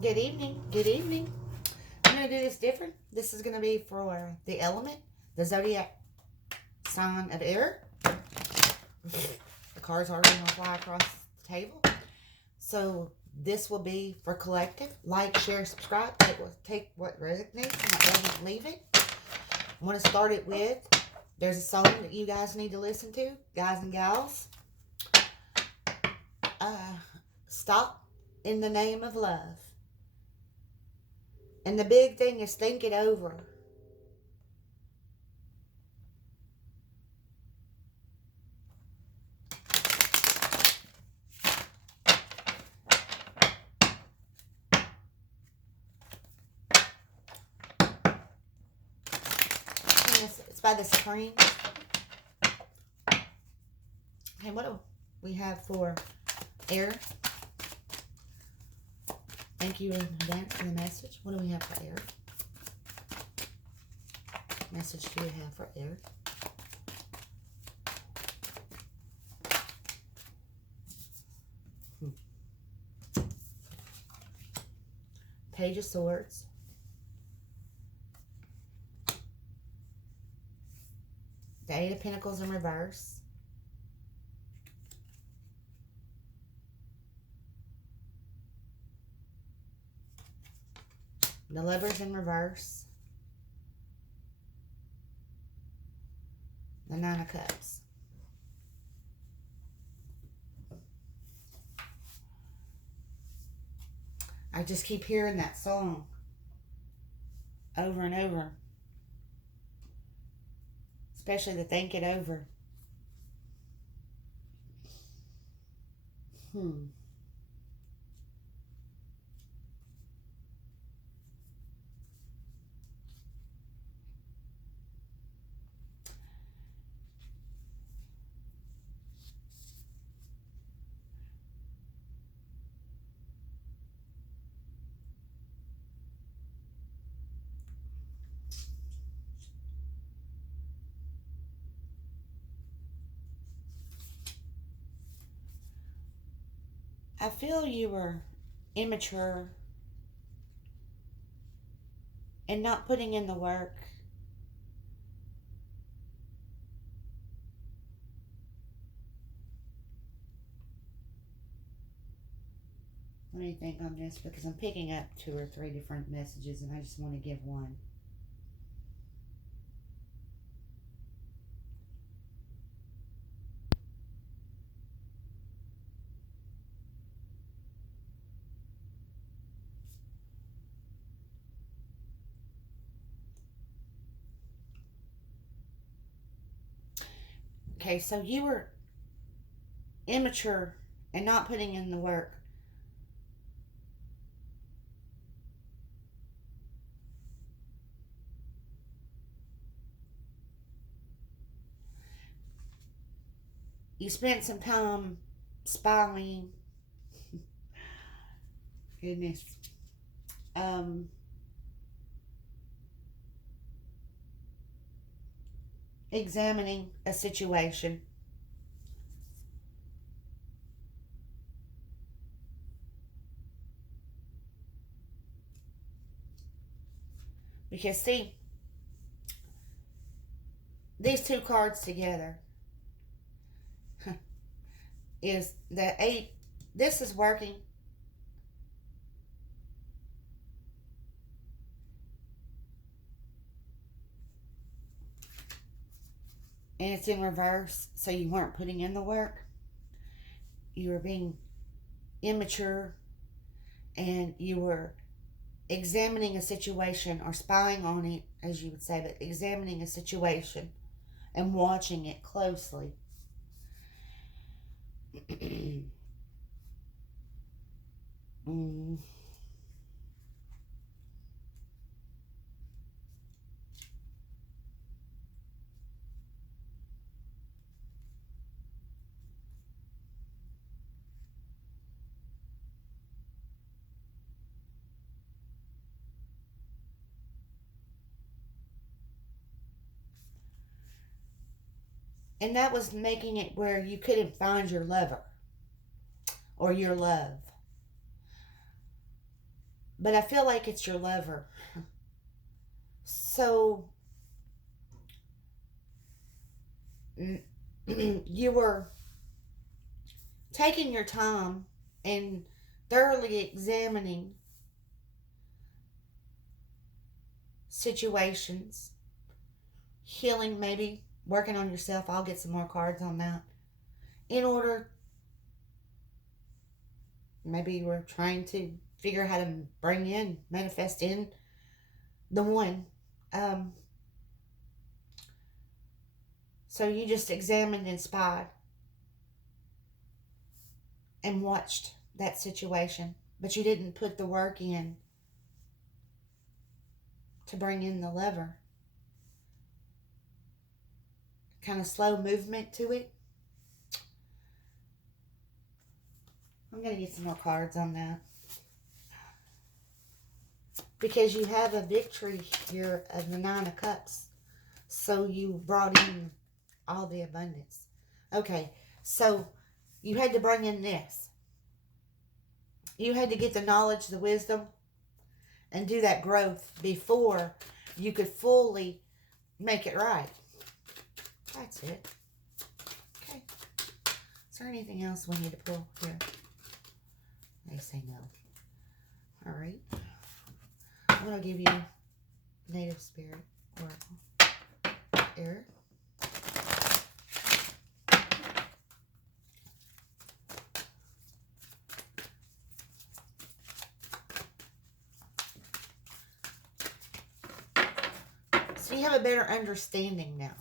Good evening. Good evening. I'm going to do this different. This is going to be for the element, the zodiac sign of air. The cards are going to fly across the table. So this will be for collective. Like, share, subscribe. Take what resonates and what doesn't, leave it. I want to start it with, there's a song that you guys need to listen to, guys and gals. Stop in the name of love. And the big thing is think it over. It's by the Supreme. Okay, what do we have for air? Thank you in advance for the message. What do we have for air? Message do we have for air? Page of Swords. The Eight of Pentacles in reverse. The Lovers in reverse. The Nine of Cups. I just keep hearing that song over and over. Especially the think it over. I feel you were immature and not putting in the work. What do you think on this? Because I'm picking up 2 or 3 different messages and I just want to give one. Okay, so you were immature and not putting in the work. You spent some time spying. Goodness. Examining a situation. Because see, these 2 cards together is the 8. This is working. And it's in reverse, so you weren't putting in the work. You were being immature and you were examining a situation or spying on it, as you would say, but examining a situation and watching it closely. And that was making it where you couldn't find your lover or your love. but I feel like it's your lover. So you were taking your time and thoroughly examining situations, healing, maybe working on yourself. I'll get some more cards on that. In order, maybe you were trying to figure out how to bring in, manifest in the one. Um, so you just examined and spied and watched that situation, but you didn't put the work in to bring in the lover. Kind of slow movement to it. I'm going to get some more cards on that. Because you have a victory here of the Nine of Cups. So you brought in all the abundance. Okay, so you had to bring in this. You had to get the knowledge, the wisdom, and do that growth before you could fully make it right. That's it. Okay. Is there anything else we need to pull here? They say no. All right. I'm going to give you Native Spirit Oracle. Air. So you have a better understanding now.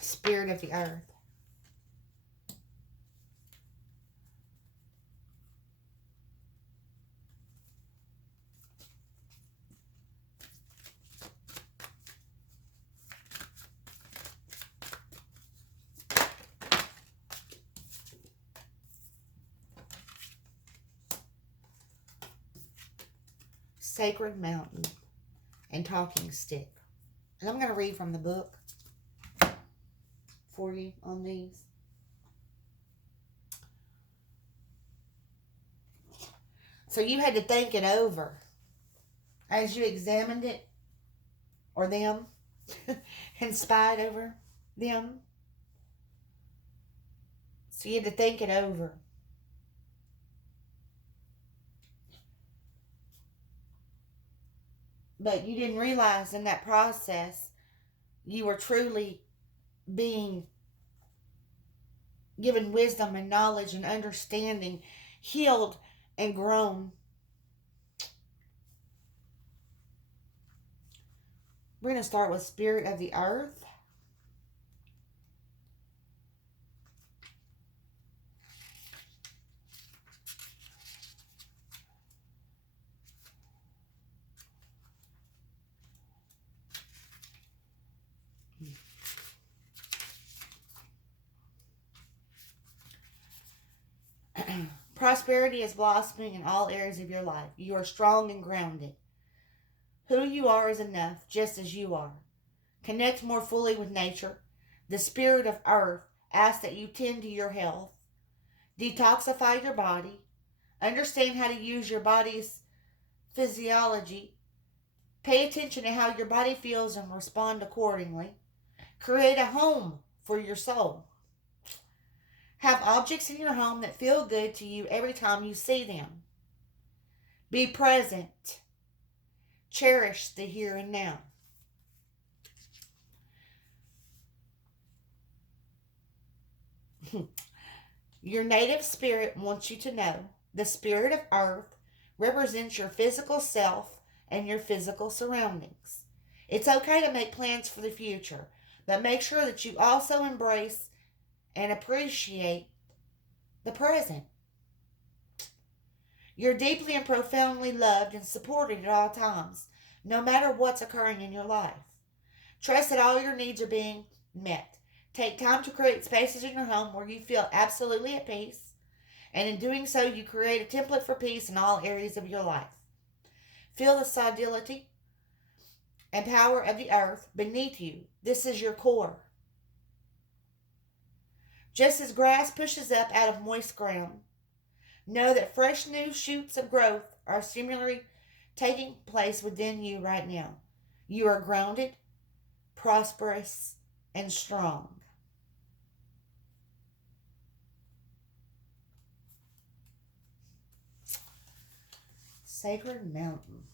Spirit of the earth. Sacred Mountain and Talking Stick. And I'm going to read from the book for you on these. So you had to think it over as you examined it, or them, and spied over them. So you had to think it over. But you didn't realize in that process you were truly being given wisdom and knowledge and understanding, healed and grown. We're going to start with Spirit of the Earth. Prosperity is blossoming in all areas of your life. You are strong and grounded. Who you are is enough, just as you are. Connect more fully with nature. The Spirit of Earth asks that you tend to your health. Detoxify your body. Understand how to use your body's physiology. Pay attention to how your body feels and respond accordingly. Create a home for your soul. Have objects in your home that feel good to you every time you see them. Be present. Cherish the here and now. Your native spirit wants you to know the Spirit of Earth represents your physical self and your physical surroundings. It's okay to make plans for the future, but make sure that you also embrace and appreciate the present. You're deeply and profoundly loved and supported at all times, no matter what's occurring in your life. Trust that all your needs are being met. Take time to create spaces in your home where you feel absolutely at peace, and in doing so, you create a template for peace in all areas of your life. Feel the solidity and power of the earth beneath you. This is your core. Just as grass pushes up out of moist ground, know that fresh new shoots of growth are similarly taking place within you right now. You are grounded, prosperous, and strong. Sacred Mountain.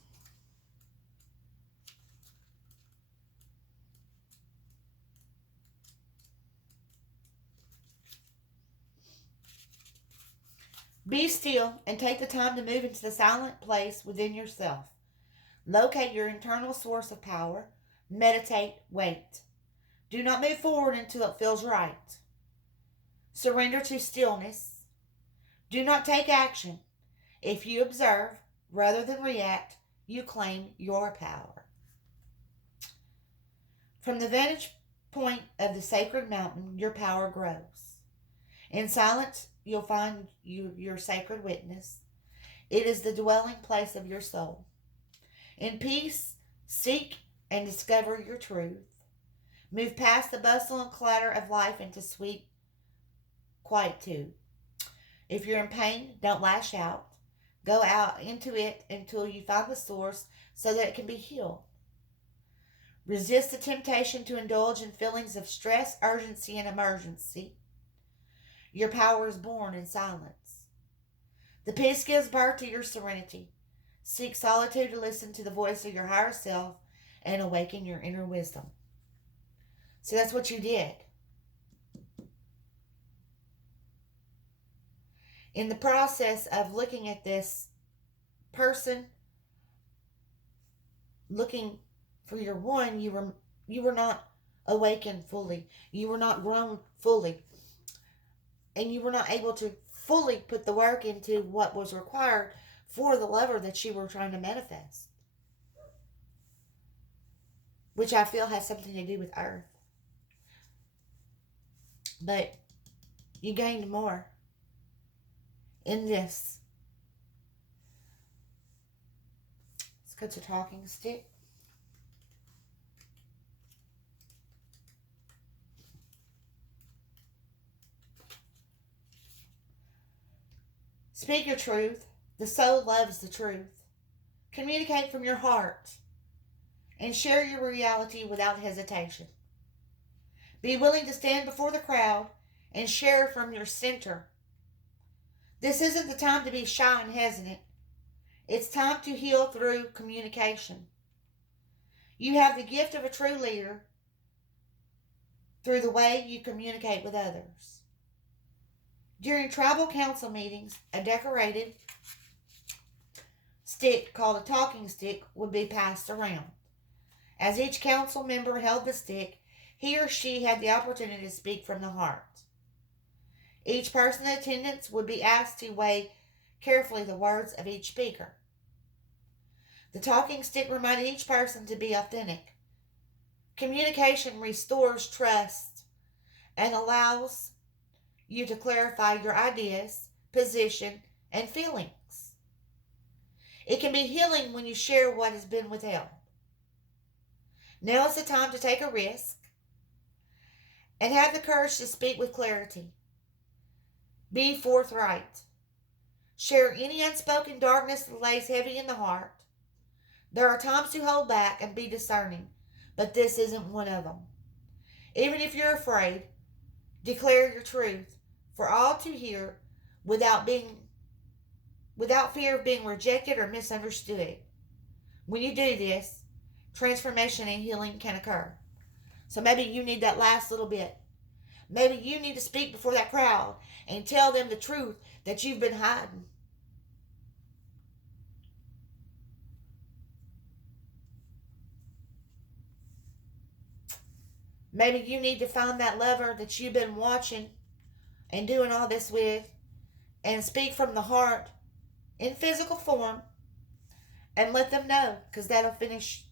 Be still and take the time to move into the silent place within yourself. Locate your internal source of power. Meditate, wait. Do not move forward until it feels right. Surrender to stillness. Do not take action. If you observe rather than react, you claim your power. From the vantage point of the sacred mountain, your power grows. In silence, you'll find your sacred witness. It is the dwelling place of your soul. In peace, seek and discover your truth. Move past the bustle and clatter of life into sweet quietude. If you're in pain, don't lash out. Go out into it until you find the source so that it can be healed. Resist the temptation to indulge in feelings of stress, urgency, and emergency. Your power is born in silence. The peace gives birth to your serenity. Seek solitude to listen to the voice of your higher self and awaken your inner wisdom. So that's what you did. In the process of looking at this person, looking for your one, you were not awakened fully. You were not grown fully. And you were not able to fully put the work into what was required for the lover that you were trying to manifest. Which I feel has something to do with Earth. But you gained more in this. Let's go to Talking Stick. Speak your truth. The soul loves the truth. Communicate from your heart and share your reality without hesitation. Be willing to stand before the crowd and share from your center. This isn't the time to be shy and hesitant. It's time to heal through communication. You have the gift of a true leader through the way you communicate with others. During tribal council meetings, a decorated stick called a talking stick would be passed around. As each council member held the stick, he or she had the opportunity to speak from the heart. Each person in attendance would be asked to weigh carefully the words of each speaker. The talking stick reminded each person to be authentic. Communication restores trust and allows you to clarify your ideas, position, and feelings. It can be healing when you share what has been withheld. Now is the time to take a risk and have the courage to speak with clarity. Be forthright. Share any unspoken darkness that lays heavy in the heart. There are times to hold back and be discerning, but this isn't one of them. Even if you're afraid, declare your truth for all to hear without fear of being rejected or misunderstood. When you do this, transformation and healing can occur. So maybe you need that last little bit. Maybe you need to speak before that crowd and tell them the truth that you've been hiding. Maybe you need to find that lover that you've been watching and doing all this with and speak from the heart in physical form and let them know, because that'll finish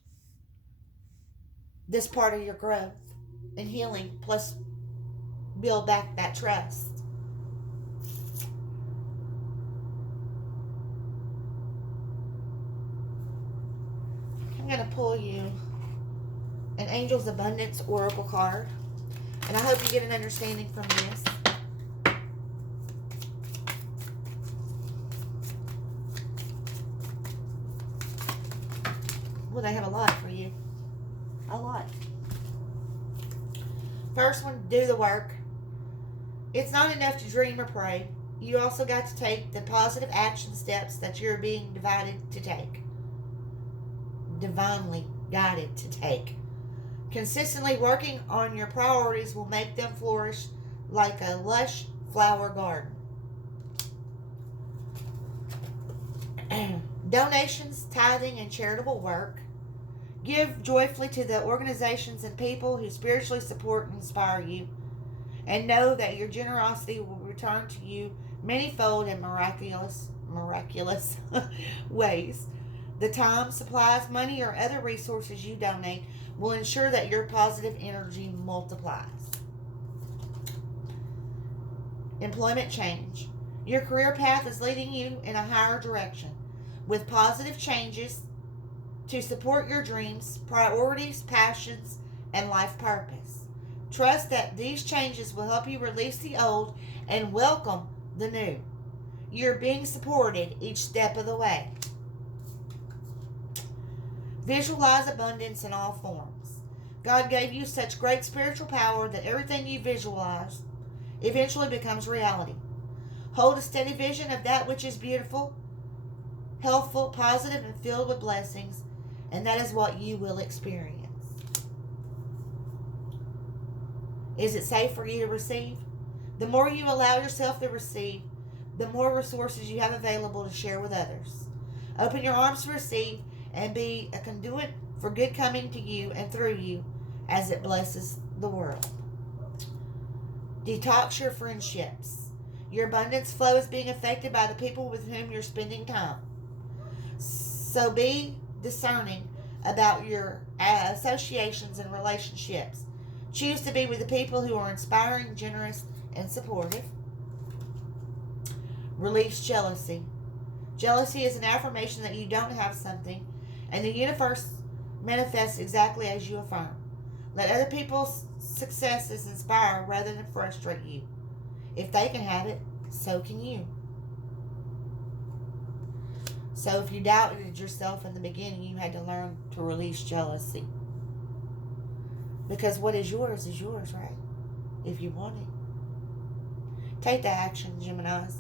this part of your growth and healing, plus build back that trust. I'm going to pull you an Angel's Abundance Oracle card, and I hope you get an understanding from this. Well, they have a lot for you. A lot. First one, do the work. It's not enough to dream or pray. You also got to take the positive action steps that you're being divinely guided to take. Consistently working on your priorities will make them flourish like a lush flower garden. Donations, tithing, and charitable work. Give joyfully to the organizations and people who spiritually support and inspire you, and know that your generosity will return to you manyfold in miraculous ways. The time, supplies, money, or other resources you donate will ensure that your positive energy multiplies. Employment change. Your career path is leading you in a higher direction with positive changes to support your dreams, priorities, passions, and life purpose. Trust that these changes will help you release the old and welcome the new. You're being supported each step of the way. Visualize abundance in all forms. God gave you such great spiritual power that everything you visualize eventually becomes reality. Hold a steady vision of that which is beautiful, healthful, positive, and filled with blessings, and that is what you will experience. Is it safe for you to receive? The more you allow yourself to receive, the more resources you have available to share with others. Open your arms to receive and be a conduit for good coming to you and through you as it blesses the world. Detox your friendships. Your abundance flow is being affected by the people with whom you're spending time. So be discerning about your associations and relationships. Choose to be with the people who are inspiring, generous, and supportive. Release jealousy. Jealousy is an affirmation that you don't have something, and the universe manifests exactly as you affirm. Let other people's successes inspire rather than frustrate you. If they can have it, so can you. So if you doubted yourself in the beginning, you had to learn to release jealousy. Because what is yours, right? If you want it. Take the action, Geminis.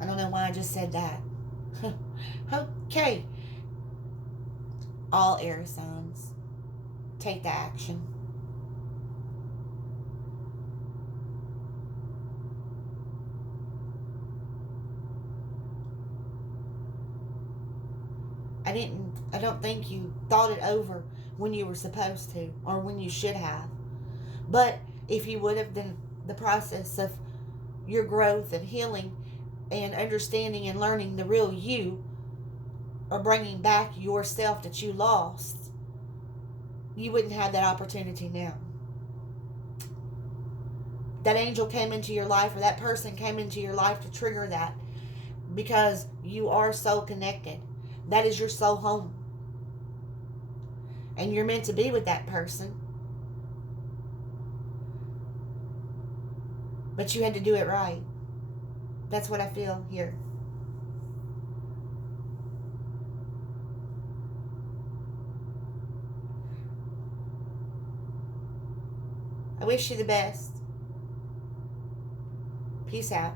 I don't know why I just said that. Okay. All air signs. Take the action. I don't think you thought it over when you were supposed to or when you should have. But if you would have, then the process of your growth and healing and understanding and learning the real you, or bringing back yourself that you lost, you wouldn't have that opportunity now. That angel came into your life, or that person came into your life to trigger that, because you are so connected. That is your soul home. And you're meant to be with that person. But you had to do it right. That's what I feel here. I wish you the best. Peace out.